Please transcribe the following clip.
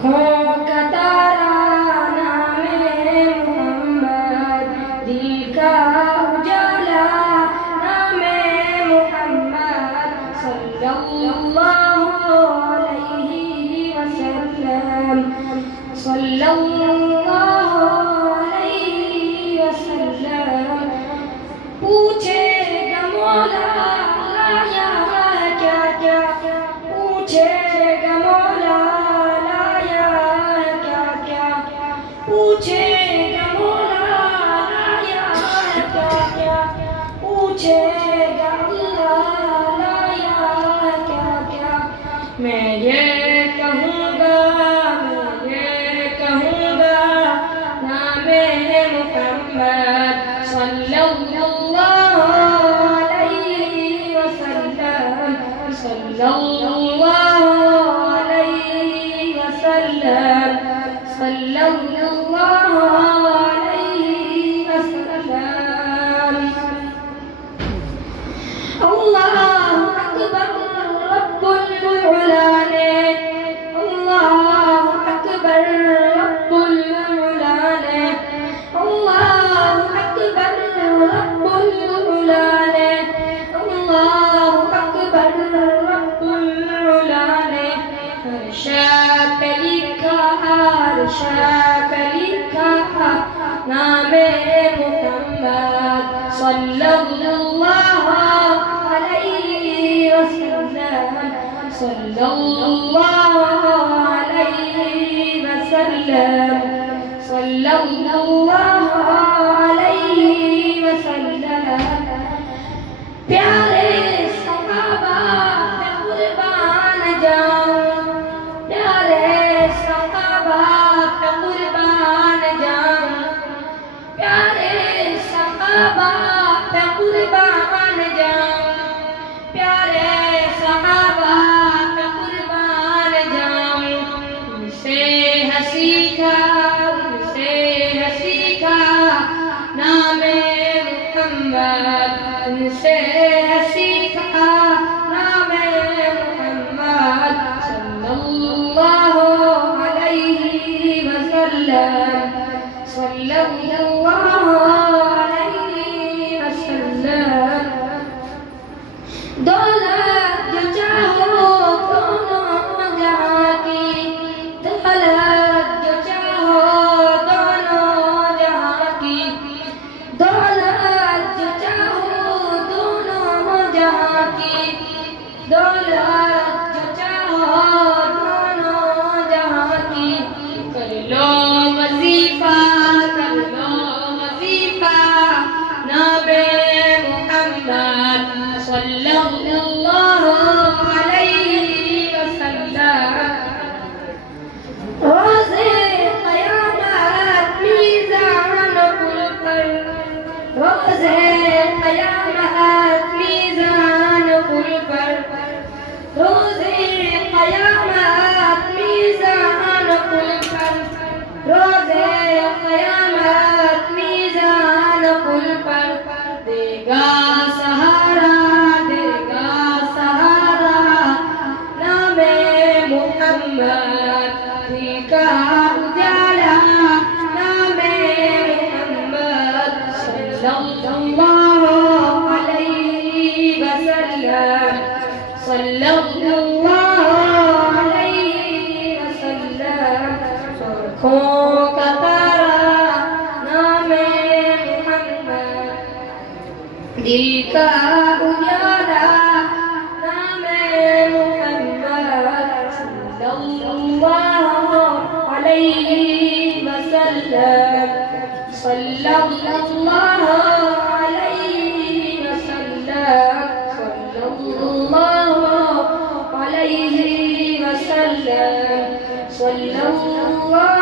आँखों का तारा नामे मोहम्मद, दिल का उजाला नामे मोहम्मद सल्लल्लाहु अलैहि वसल्लम, सल्लल्लाहु अलैहि वसल्लम। पूछेगा मौला लाया है क्या क्या, पूछेगा मौला लाया है क्या क्या, पूछेगा मौला लाया है क्या क्या, पूछेगा अल्लाह लाया है क्या क्या। मैं ये कहूँगा नामे मुहम्मद सल्लल्लाहु अलैहि वसल्लम, सल्लल्लाहु अलैहि वसल्लम, सल्लल्लाहु अलैहि वसल्लम। अल्लाहु अकबर रब्बुल उला ने, अल्लाहु अकबर रब्बुल उला ने, अल्लाहु अकबर रब्बुल उला ने, अल्लाहु अकबर रब्बुल उला ने। अर्श पे लिखा, अर्श पे लिखा नामे मुहम्मद सल्लल्लाहु अलैहि वसल्लम, सल्लल्लाहु अलैहि वसल्लम, सल्लल्लाहु अलैहि वसल्लम। प्यारे सहाबा पे कुर्बान जाऊं, प्यारे सहाबा पे कुर्बान जाऊं, प्यारे सहाबा पे कुर्बान जाऊं, प्यारे सहाबा पे कुर्बान जाऊं। उनसे हसीखा, उनसे हसीखा नामे मुहम्मद, उनसे हसीखा नामे मुहम्मद सल्लल्लाहु अलैहि वसल्लम, सल्लल्लाहु अलैहि वसल्लम। दौलत जो चाहो दोनों जहां की, दौलत जो चाहो दोनों जहां की, दौलत जो चाहो दोनों जहां की, दौलत जो चाहो दोनों जहां की। कर लो वजीफा, कर लो वजीफा नामे मुहम्मद सल्लल्लाहु अलैहि वसल्लम। रोज़े क़यामत मीज़ान पुल पर, रोज़े क़यामत मीज़ान पुल पर, रोज़े क़यामत मीज़ान पुल पर, रोज़े क़यामत मीज़ान पुल पर। देगा सहारा, देगा सहारा नामे मुहम्मद, दिल का उजाला नामे मुहम्मद सल्लल्लाहु अलैहि वसल्लम, सल्लल्लाहु अलैहि वसल्लम। आँखों का तारा नामे मुहम्मद, दिल का उजाला नामे मुहम्मद सल्लल्लाहु अलैहि वसल्लम, सल्लल्लाहु अलैहि वसल्लम, सल्लल्लाहु अलैहि वसल्लम, सल्लल्लाहु